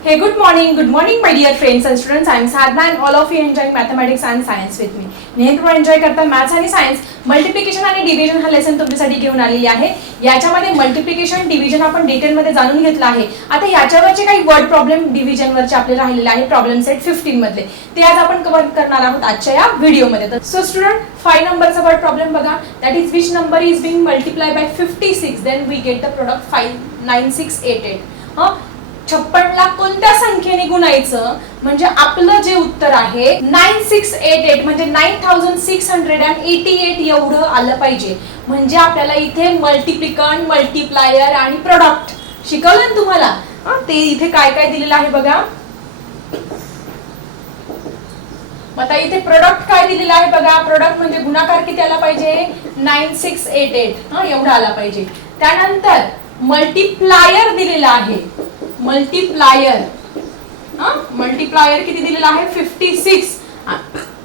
Hey, good morning, good morning, my dear friends and students. I am Sadhna and all of you enjoying mathematics and science with me. नेहमी enjoy करता maths आणि science multiplication आणि division हा lesson तुमच्यासाठी घेऊन आलेली आहे. याच्यामध्ये मल्टिप्लिकेशन डिव्हिजन आपण डिटेलमध्ये जाणून घेतलं आहे. आता याच्यावरचे काही वर्ड प्रॉब्लेम डिव्हिजनवरचे आपले राहिलेले आहे प्रॉब्लेम सेट फिफ्टीन मधले. ते आज आपण कव्हर करणार आहोत आजच्या या व्हिडिओमध्ये तर सो स्टुडंट फाईव्ह नंबरचा वर्ड प्रॉब्लेम बघा. That is which number is being multiply by fifty six then we get the product five nine six eight eight छप्पनला कोणत्या संख्येने गुणायचं? म्हणजे आपलं जे उत्तर आहे नाईन सिक्स एट एट म्हणजे nine thousand six hundred and eighty eight एवढं आलं पाहिजे. म्हणजे आपल्याला इथे मल्टिप्लिकन मल्टिप्लायर आणि प्रोडक्ट शिकवलं ना तुम्हाला? ते इथे काय काय दिलेलं आहे बघा. आता इथे प्रोडक्ट काय दिलेलं आहे बघा. प्रोडक्ट म्हणजे गुणाकार किती आला पाहिजे? Nine six eight eight. हा एवढा आला पाहिजे. त्यानंतर मल्टिप्लायर दिलेला आहे. मल्टिप्लायर हा? मल्टिप्लायर किती दिलेला आहे? फिफ्टी सिक्स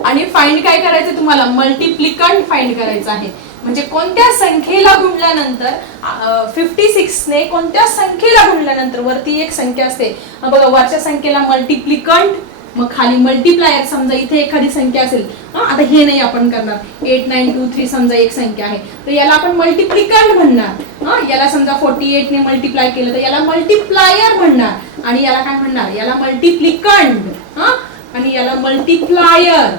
आणि फाइंड काय करायचं तुम्हाला? मल्टिप्लिकंट फाइंड करायचं आहे. म्हणजे कोणत्या संख्येला गुणल्यानंतर फिफ्टी सिक्सने कोणत्या संख्येला गुणल्यानंतर वरती एक संख्या असते? बघा वरच्या संख्येला मल्टिप्लिकंट मग खाली मल्टिप्लायर समजा इथे एखादी संख्या असेल हा आता हे नाही आपण करणार. एट नाईन टू थ्री समजा एक संख्या आहे. तर याला आपण मल्टिप्लिकंट म्हणणार. हा याला समजा फोर्टी एटने मल्टिप्लाय केलं तर याला मल्टिप्लायर म्हणणार. आणि याला काय म्हणणार? याला मल्टिप्लिकंट हा आणि याला मल्टिप्लायर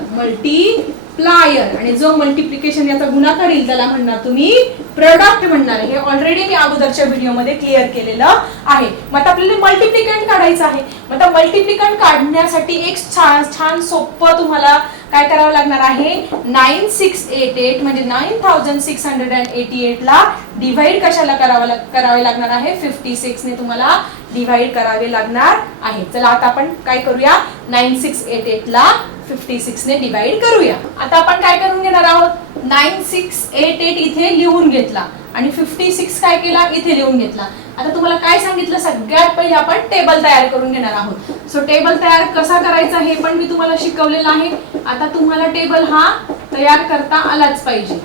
मल्टिप्लायर आणि जो मल्टिप्लिकेशन याचा गुणाकार येईल त्याला म्हणणार तुम्ही प्रोडक्ट म्हणणार हे ऑलरेडी मी अगोदरच्या व्हिडिओमध्ये क्लिअर केलेलं आहे. मग आता आपल्याला मल्टिप्लिकंट काढायचं आहे. मग आता मल्टिप्लिकंट काढण्यासाठी एक छान छान सोपं तुम्हाला काय करावं लागणार आहे? नाईन सिक्स एट एट म्हणजे nine thousand six hundred and eighty एटला डिव्हाइड कशाला करावं लाग- करावे लागणार आहे? फिफ्टी सिक्सने तुम्हाला डिव्हाइड करावे लागणार आहे. चला आता आपण काय करूया? नाईन सिक्स एट एटला फिफ्टी सिक्सने डिवाइड करूया. आता आपण काय करून घेणार आहोत? नाईन सिक्स एट एट इथे लिहून घेतला. आणि फिफ्टी सिक्स काय केला? इथे लिहून घेतला. आता तुम्हाला काय सांगितलं? सगळ्यात पहिले आपण टेबल तयार करून घेणार आहोत. सो टेबल तयार कसा करायचा हे पण मी तुम्हाला शिकवलेलं आहे. आता तुम्हाला टेबल हा तयार करता आलाच पाहिजे.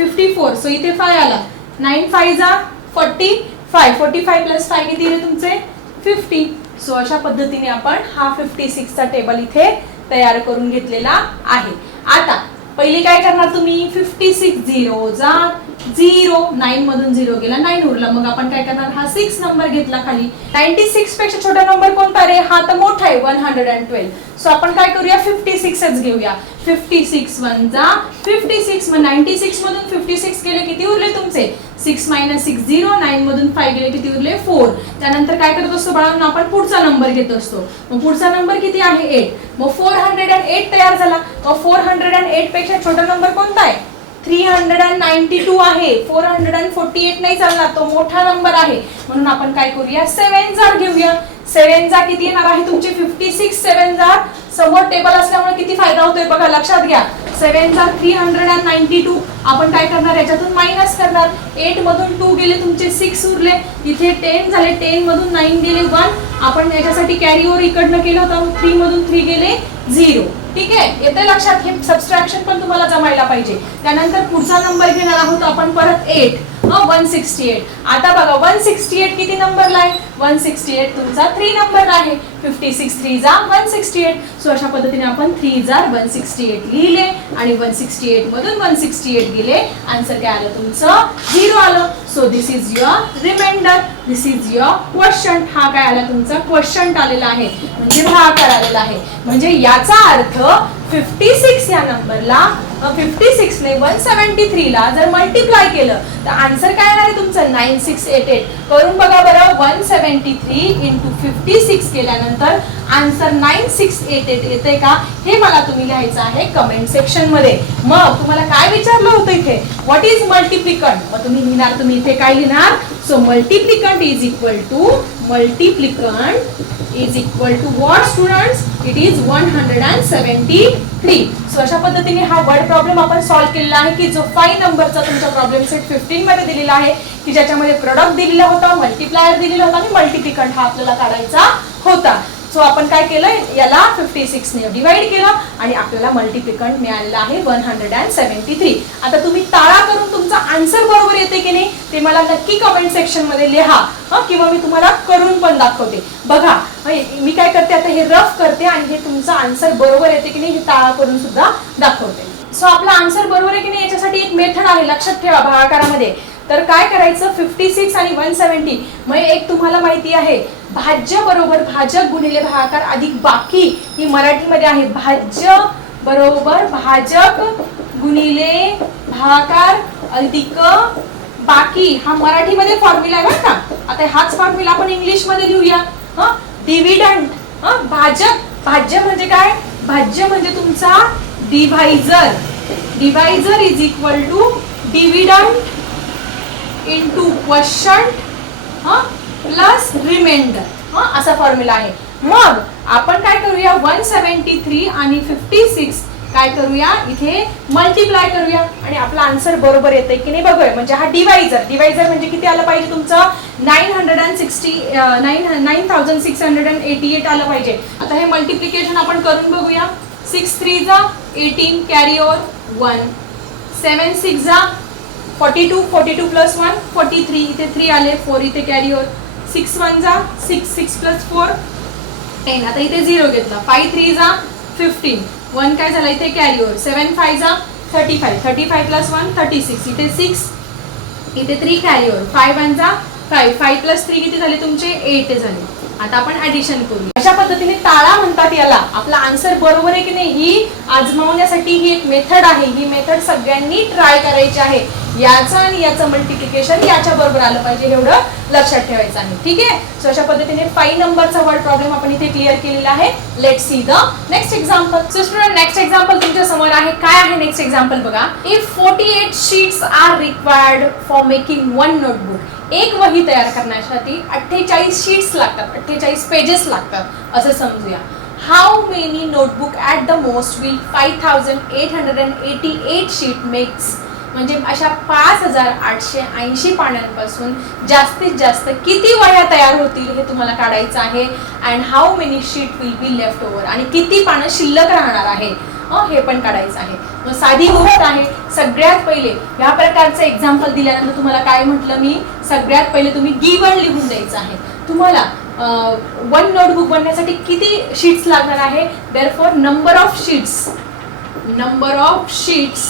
फिफ्टी फोर सो इथे फाय आला. नाईन फाय जा forty five forty five plus five किती आहे तुमचे? फिफ्टी सो अशा पद्धतीने आपण हा फिफ्टी सिक्सचा टेबल इथे तयार करून घेतलेला आहे. आता पहिली काय करणार तुम्ही? फिफ्टी सिक्स झिरो जा झिरो नाईन मधून झिरो गेला नाईन उरला. मग आपण काय करणार? हा सिक्स नंबर घेतला खाली. नाईन्टी सिक्सपेक्षा छोटा नंबर कोणता रे? हा तर मोठा आहे one hundred and twelve so आपण काय करूया? फिफ्टी सिक्सच घेऊया. फिफ्टी सिक्स वन जा फिफ्टी सिक्स मग नाईन्टी सिक्स मधून फिफ्टी सिक्स गेले किती उरले तुमचे? Six minus six zero nine मधून फाय गेले किती उरले? फोर. त्यानंतर काय करत असतो बाळांना आपण पुढचा नंबर घेत असतो. मग पुढचा नंबर किती आहे? एट. मग फोर हंड्रेड अँड एट तयार झाला. मग फोर हंड्रेड अँड एटपेक्षा छोटा नंबर कोणता आहे? Three hundred and ninety two आहे. Four hundred and forty eight नाही चालणार. तो मोठा नंबर आहे. म्हणून आपण काय करूया? सेव्हन जार घेऊया. सेव्हन जार किती येणार आहे? तुमचे फिफ्टी सिक्स सेव्हन जार समोर टेबल असल्यामुळे किती फायदा होतोय बघा? लक्षात घ्या. Seven jar three hundred and ninety two आपण काय करणार? याच्यातून मायनस करणार. एट मधून टू गेले तुमचे सिक्स उरले. इथे टेन झाले. टेन मधून नाईन गेले वन आपण याच्यासाठी कॅरी ओव्हर इकडनं केलं होतं. थ्री मधून थ्री गेले झिरो ठीक आहे? येते लक्षात? हे सबस्ट्रॅक्शन पण तुम्हाला जमायला पाहिजे. त्यानंतर पुढचा नंबर घेणार आहोत आपण परत एट वन सिक्स्टी एट आता बघा वन सिक्स्टी एट किती नंबरला आहे? वन सिक्स्टी एट तुमचा थ्री नंबर आहे. फिफ्टी सिक्स थ्री जा वन सिक्स्टी एट सो अशा पद्धतीने आपण थ्री जार वन सिक्स्टी एट लिहिले आणि वन सिक्स्टी एट मधून वन सिक्स्टी एट गेले आन्सर काय आलं तुमचं? झिरो आलं. So this is your remainder this is your question हा काय आला तुमचा? क्वेश्चन आलेला आहे. म्हणजे भागाकार आलेला आहे. म्हणजे याचा अर्थ फिफ्टी सिक्स या नंबरला फिफ्टी सिक्सने वन सेव्हन्टी थ्रीला जर मल्टिप्लाय केलं तर आन्सर काय येणार आहे तुमचं? नाईन सिक्स एट एट करून बघा बरं. One seven twenty three into fifty six केल्यानंतर answer nine six eight eight येते का? हे मला तुम्ही लिहायचं आहे कमेंट सेक्शनमध्ये. मग तुम्हाला काय विचारलं होतं इथे? व्हॉट इज मल्टिप्लिकंट मग तुम्ही लिहिणार तुम्ही इथे काय लिहिणार? So multiplicand is equal to multiplicand is equal to what students it is one hundred and seventy three so अशा पद्धतीने हा वर्ड प्रॉब्लेम आपण सॉल्व्ह केलेला आहे की जो फाईव्ह नंबरचा तुमचा प्रॉब्लेम सेट फिफ्टीन मध्ये दिलेला आहे की ज्याच्यामध्ये प्रोडक्ट दिलेला होता मल्टिप्लायर दिलेला होता आणि मल्टिप्लिकंट हा आपल्याला काढायचा होता. सो आपण काय केलं याला फिफ्टी सिक्सने डिवाइड केलं आणि आपल्याला मल्टिप्लिकंट मिळालेला आहे one hundred and seventy three आता तुम्ही ताळा करून तुमचा आन्सर बरोबर येते की नाही ते मला नक्की कमेंट सेक्शनमध्ये लिहा. हां किंवा मी तुम्हाला करून पण दाखवते. बघा मी काय करते आता हे रफ करते आणि हे तुमचा आन्सर बरोबर येते की नाही हे ताळा करून सुद्धा दाखवते. सो आपला आन्सर बरोबर आहे की नाही याच्यासाठी एक मेथड आहे लक्षात ठेवा भागाकारामध्ये. तर काय करायचं? फिफ्टी सिक्स आणि वन सेव्हन्टी मग एक तुम्हाला माहिती आहे भाज्य बरोबर भाजक गुणिले भागाकार अधिक बाकी ही मराठीमध्ये आहे. भाज्य बरोबर भाजक गुणिले भागाकार अधिक बाकी. हा मराठीमध्ये फॉर्म्युला आहे बरं का? आता हाच फॉर्म्युला आपण इंग्लिशमध्ये लिहूया. हा? डिव्हिडंट हा? भाजक. भाज्य म्हणजे काय? भाज्य म्हणजे तुमचा divisor divisor is equal to dividend into question plus remainder हा असा फॉर्म्युला आहे. मग आपण काय करूया? वन सेव्हन्टी थ्री आणि फिफ्टी सिक्स काय करूया? इथे मल्टिप्लाय करूया. आणि आपला आन्सर बरोबर येतंय की नाही बघूया. म्हणजे हा डिवायझर डिवायझर म्हणजे किती आलं पाहिजे तुमचं? Nine hundred and sixty nine nine thousand six hundred and eighty eight आलं पाहिजे. आता हे मल्टिप्लिकेशन आपण करून बघूया. सिक्स थ्री जा eighteen carry over one seven six जा forty two forty two plus one forty three इथे थ्री आले फोर इथे कॅरी ओवर सिक्स वन जा six six plus four. Ten आता इथे झिरो घेतला. फाय थ्री जा फिफ्टीन वन काय झालं? इथे कॅरीवर सेवन फाय जा thirty five thirty five plus one thirty six इथे सिक्स इथे थ्री कॅरीवर फाय वन जा फाय फाय प्लस थ्री किती झाले तुमचे? एट झाले. आता आपण ऍडिशन करू अशा पद्धतीने ताळा म्हणतात याला. आपला आन्सर बरोबर आहे की नाही? ही आजमावण्यासाठी ही एक मेथड आहे. ही मेथड सगळ्यांनी ट्राय करायची आहे. याचं आणि याचं मल्टिप्लिकेशन याच्या बरोबर आलं पाहिजे एवढं लक्षात ठेवायचं आहे. ठीक आहे? सो अशा पद्धतीने फाईव्ह नंबरचा वर्ड प्रॉब्लेम आपण इथे क्लिअर केलेला आहे. Let see the next example so student next example तुमच्यासमोर आहे. काय आहे नेक्स्ट एक्झाम्पल बघा? If forty eight sheets are required for making one notebook एक वही तयार करण्यासाठी अठ्ठेचाळीस शीट्स लागतात अठ्ठेचाळीस पेजेस लागतात. असं समजूया. How many notebook at the most will five thousand eight hundred and eighty eight sheet makes म्हणजे अशा पाच हजार आठशे ऐंशी पाण्यांपासून जास्तीत जास्त किती वह्या तयार होतील हे तुम्हाला काढायचं आहे? And how many sheet will be left over आणि किती पानं शिल्लक राहणार आहे? हे पण काढायचं आहे. मग साधी गोष्ट आहे सगळ्यात पहिले या प्रकारचं एक्झाम्पल दिल्यानंतर तुम्हाला काय म्हटलं मी? सगळ्यात पहिले तुम्ही गिवन लिहून द्यायचं आहे. तुम्हाला वन नोटबुक बनण्यासाठी किती शीट्स लागणार आहे? Therefore number of sheets number of sheets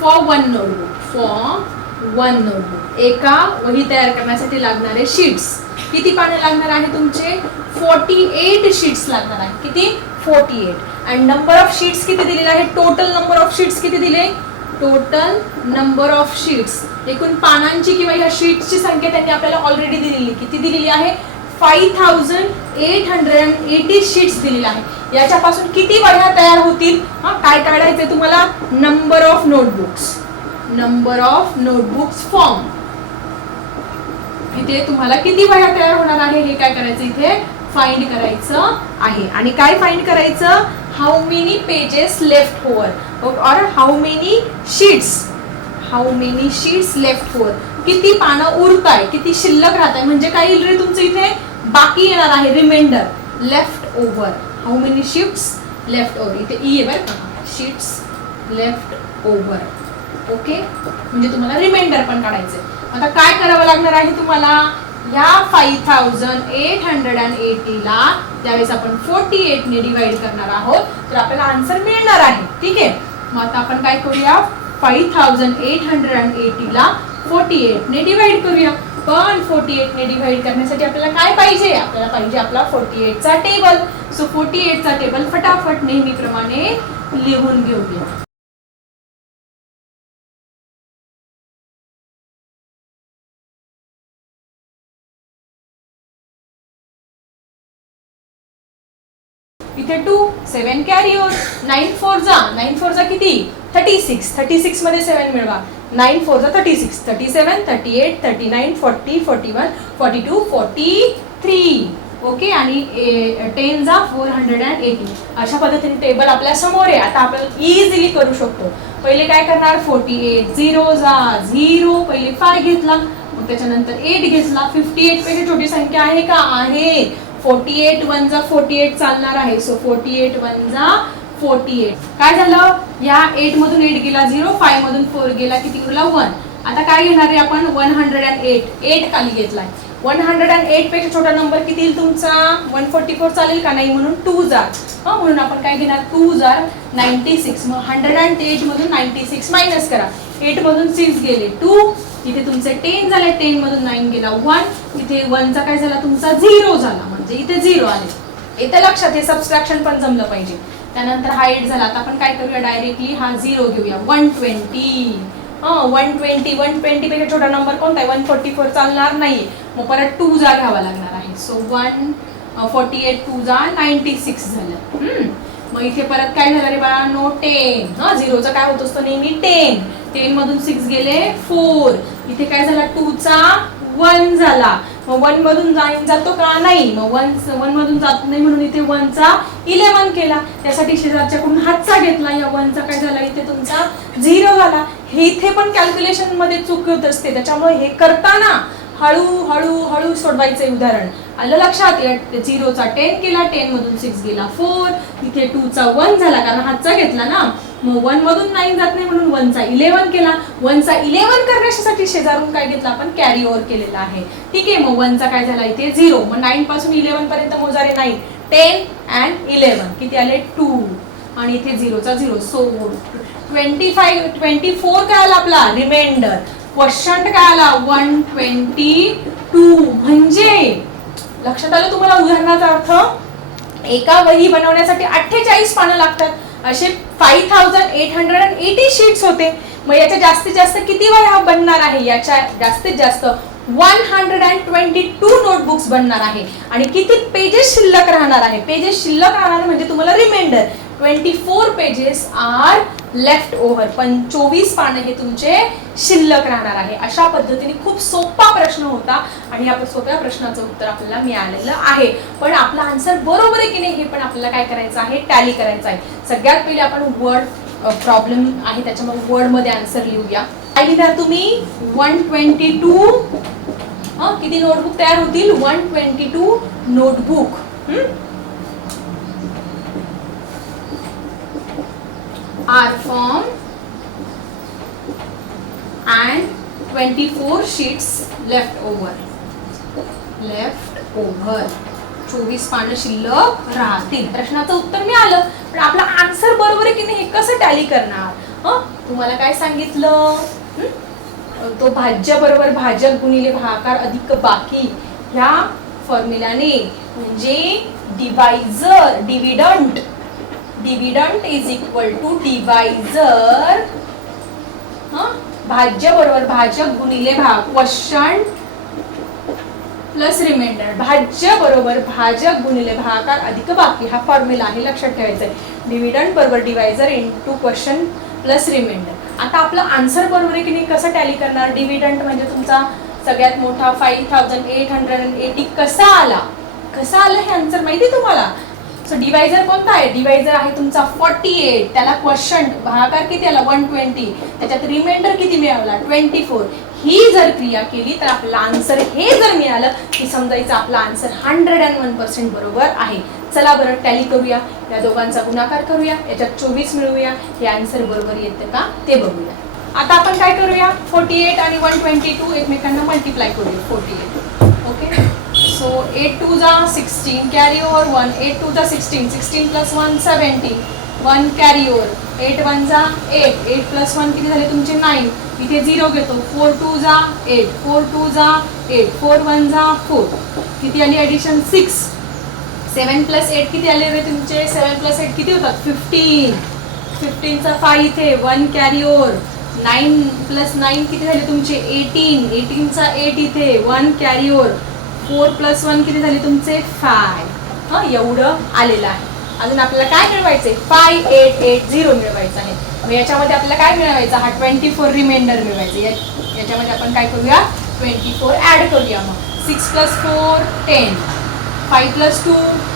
for one notebook for one notebook एका वही तयार करण्यासाठी लागणारे शीट्स किती पाने लागणार आहे तुमचे? फोर्टी एट शीट्स लागणार आहे. किती? Forty eight and number of sheets किती दिलेले आहे टोटल नंबर ऑफ शीट्स किती दिले? टोटल नंबर ऑफ शीट्स एकूण पानांची किंवा ह्या शीट्सची संख्या त्यांनी आपल्याला ऑलरेडी दिलेली. किती दिलेली आहे? Five thousand eight hundred and eighty sheets दिलेल्या आहे याच्यापासून किती वह्या तयार होतील? हा काय काढायचं तुम्हाला? Number of notebooks number of notebooks form इथे तुम्हाला किती वह्या तयार होणार आहे? हे काय करायचं? इथे फाइंड करायचं आहे. आणि काय फाइंड करायचं? How many pages left over or how many sheets how many sheets left over किती पानं उरताय? किती शिल्लक राहत आहे म्हणजे काय येईल रे तुमचं इथे? बाकी येणार आहे remainder left over how many sheets left over इथे ई आहे बरं का? शीट्स लेफ्ट ओव्हर ओके म्हणजे तुम्हाला रिमाइंडर पण काढायचं आता काय करावं लागणार आहे तुम्हाला? ह्या five thousand eight hundred and एटीला त्यावेळेस आपण फोर्टी एटने डिवाइड करणार आहोत. तर आपल्याला आन्सर मिळणार आहे. ठीक आहे? मग आता आपण काय करूया? Five thousand eight hundred and एटीला forty एटने डिवाइड करूया. पण फोर्टी एटने डिवाइड करण्यासाठी आपल्याला काय पाहिजे? आपल्याला पाहिजे आपला फोर्टी एटचा टेबल सो फोर्टी एटचा टेबल फटाफट नेहमीप्रमाणे लिहून घेऊया इथे two seven carry nine four जा. नाईन फोर जा किती? थर्टी सिक्स थर्टी सिक्समध्ये सेवन मिळवा. नाईन फोर जा thirty six thirty seven thirty eight thirty nine forty forty one forty two forty three. Okay? आणि टेन जा फोर हंड्रेड अँड एटी. अशा पद्धतीने टेबल आपल्यासमोर आहे. आता आपण इझिली करू शकतो. पहिले काय करणार? फोर्टी एट झिरो जा झिरो. पहिले फाय घेतला. मग त्याच्यानंतर एट घेतला. फिफ्टी एटपेक्षा छोटी संख्या आहे का? आहे. फोर्टी एट वन जा फोर्टी एट चालणार आहे. सो फोर्टी एट वन जा फोर्टी एट. काय झालं? या एट मधून एट गेला झिरो फाय मधून फोर गेला किती उरला? वन आता काय घेणार आहे आपण? One hundred and eight eight खाली घेतलाय. वन हंड्रेड अँड एटपेक्षा छोटा नंबर किती येईल तुमचा? वन फोर्टी फोर चालेल का नाही म्हणून टू जार हा म्हणून आपण काय घेणार? टू जार नाईन्टी सिक्स मग हंड्रेड अँड एट मधून नाईन्टी सिक्स मायनस करा. एट मधून सिक्स गेले टू इथे तुमचे टेन झाले. टेन मधून नाईन गेला वन इथे वनचा काय झाला? तुमचा झिरो झाला. म्हणजे इथे झिरो आले. इथे लक्षात हे सबस्ट्रॅक्शन पण जमलं पाहिजे. त्यानंतर हा एट झाला. आता आपण काय करूया डायरेक्टली हा झिरो घेऊया. One twenty one twenty one twenty पेक्षा छोटा नंबर कोणता आहे? वन फोर्टी फोर चालणार नाही मग परत टू जा घ्यावा लागणार आहे. So one forty eight two जा नाईन्टी सिक्स झालं मग इथे परत काय झालं रे बाळा नो टेन हा झिरोचा काय होत असतो नेहमी? टेन टेन मधून सिक्स गेले फोर इथे काय झाला? टूचा वन झाला. मग वन मधून जाईन जातो का? नाही. मग वन वन मधून जात नाही म्हणून इथे वनचा इलेवन केला. त्यासाठी शेजारच्याकडून हातचा घेतला. या वनचा काय झाला? इथे तुमचा झिरो झाला. हे इथे पण कॅल्क्युलेशनमध्ये चूक होत असते. त्याच्यामुळे हे करताना हळू हळू हळू सोडवायचं उदाहरण. आलं लक्षात? झिरोचा टेन केला. टेन मधून सिक्स गेला फोर इथे टूचा वन झाला. कारण हातचा घेतला ना. मग वन मधून नाईन जात नाही म्हणून वनचा इलेव्हन केला. वनचा इलेव्हन करण्यासाठी शेजारून काय घेतला आपण? कॅरी ओव्हर केलेला आहे. ठीक आहे मग वनचा काय झाला इथे? झिरो मग नाईन पासून इलेव्हन पर्यंत मोजारे नाईन टेन अँड इलेव्हन किती आले? टू आणि इथे झिरोचा zero so twenty five twenty four काय आला आपला? रिमाइंडर क्वेश्चन काय आला? वन ट्वेंटी टू म्हणजे लक्षात आलं तुम्हाला? उदाहरणाचा अर्थ एका वही बनवण्यासाठी अठ्ठेचाळीस पानं लागतात. असे five thousand eight hundred and eighty sheets होते. मग याच्या जास्तीत जास्त किती वह्या बनणार आहे? याच्या जास्तीत जास्त one hundred and twenty two notebooks बनणार आहे. आणि किती पेजेस शिल्लक राहणार आहे? पेजेस शिल्लक राहणार म्हणजे तुम्हाला remainder twenty four pages are left over पण चोवीस पानं हे तुमचे शिल्लक राहणार आहे. अशा पद्धतीने खूप सोपा प्रश्न होता आणि या सोप्या प्रश्नाचं उत्तर आपल्याला मिळालेलं आहे. पण आपला आन्सर बरोबर आहे की नाही हे पण आपल्याला काय करायचं आहे? टॅली करायचं आहे. सगळ्यात पहिले आपण वर्ड प्रॉब्लेम आहे त्याच्यामुळे वर्डमध्ये आन्सर लिहूया. काय लिहिणार तुम्ही? वन ट्वेंटी टू किती नोटबुक तयार होतील? One twenty two notebook are formed and 24 sheets left over. Left over. चोवीस पानं शिल्लक राहतील. प्रश्नाचं उत्तर मिळालं. पण आपला आन्सर बरोबर आहे की नाही हे कसं टॅली करणार? हं? तुम्हाला काय सांगितलं? तो भाज्य बरोबर भाजक गुणिले भाकार अधिक बाकी. ह्या फॉर्म्युलाने म्हणजे divisor dividend dividend is equal to divisor भाज्य बरोबर भाजक गुणिले भाग क्वेश्चन प्लस रिमाइंडर भाज्य बरोबर भाजक गुणिले भागाकार अधिक बाकी हा फॉर्म्युला आहे लक्षात ठेवायचा आहे. डिव्हिडंट बरोबर divisor into question plus remainder आता आपलं आन्सर बरोबर आहे की नाही कसं टॅली करणार? डिव्हिडंट म्हणजे तुमचा सगळ्यात मोठा five thousand eight hundred and eighty कसा आला? कसा आला हे आन्सर माहिती आहे तुम्हाला? सो डिवायझर कोणता आहे? डिवायझर आहे तुमचा फॉर्टी एट त्याला क्वेश्चन भागाकार किती आला? वन ट्वेंटी त्याच्यात रिमाइंडर किती मिळवला ट्वेंटी फोर ही जर क्रिया केली तर आपला आन्सर हे जर मिळालं की समजायचं आपला answer hundred and one percent बरोबर आहे. चला बरं टॅली करूया. या दोघांचा गुणाकार करूया. याच्यात चोवीस मिळवूया. हे आन्सर बरोबर येतं का? ते बघूया. आता आपण काय करूया? फोर्टी एट आणि वन ट्वेंटी टू एकमेकांना मल्टिप्लाय करूया. Forty eight okay so eight two जा sixteen carry over one eight two जा sixteen sixteen plus one seventeen one carry over eight one जा एट एट प्लस वन किती झाले तुमचे? Nine इथे zero घेतो. फोर टू जा एट फोर टू जा एट फोर वन जा फोर किती आली addition six seven plus eight किती आले रे तुमचे? सेवन प्लस एट किती होतात? फिफ्टीन फिफ्टीनचा फाय इथे one carry over nine plus nine किती झाले तुमचे? एटीन एटीनचा एट इथे one carry over four plus one किती झाले? तुमचे फाय हं एवढं आलेलं आहे. अजून आपल्याला काय मिळवायचंय? फाय एट एट झिरो मिळवायचं आहे. मग याच्यामध्ये आपल्याला काय मिळवायचं? हा ट्वेंटी फोर रिमाइंडर मिळवायचं. या याच्यामध्ये आपण काय करूया? ट्वेंटी फोर ॲड करूया मग. Six plus four ten five plus two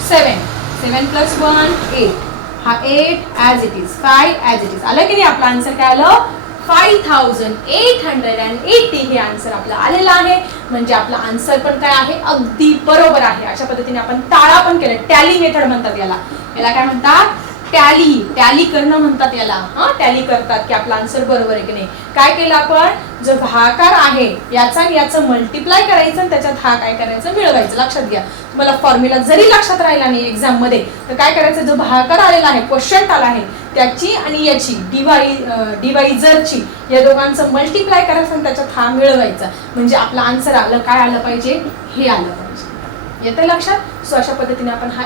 seven seven plus one eight हा eight as it is five as it is आलं की नाही आपला आन्सर काय आलं? Five thousand eight hundred and eighty हे आन्सर आपलं आलेलं आहे. म्हणजे आपला आन्सर पण काय आहे? अगदी बरोबर आहे. अशा पद्धतीने आपण ताळा पण केलं. टॅली मेथड म्हणतात याला. याला काय म्हणतात? टॅली टॅली करणं म्हणतात याला. हा टॅली करतात की आपला आन्सर बरोबर आहे की नाही. काय केलं आपण? जो भाकार आहे याचा याचं मल्टिप्लाय करायचं आणि त्याच्यात हा काय करायचं? मिळवायचं. लक्षात घ्या. तुम्हाला फॉर्म्युला जरी लक्षात राहिला नाही एक्झाममध्ये तर काय करायचं? जो भाकार आलेला आहे क्वेश्चन आला आहे त्याची आणि याची डिवाई डिवायझरची या दोघांचं मल्टिप्लाय करायचं आणि त्याच्यात हा मिळवायचा. म्हणजे आपला आन्सर आलं काय आलं पाहिजे? हे आलं पाहिजे. येतं लक्षात? सो अशा पद्धतीने आपण हा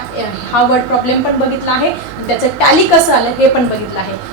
हा वर्ड प्रॉब्लेम पण बघितला आहे. त्याचं टॅली कसं आलं हे पण बघितलं आहे.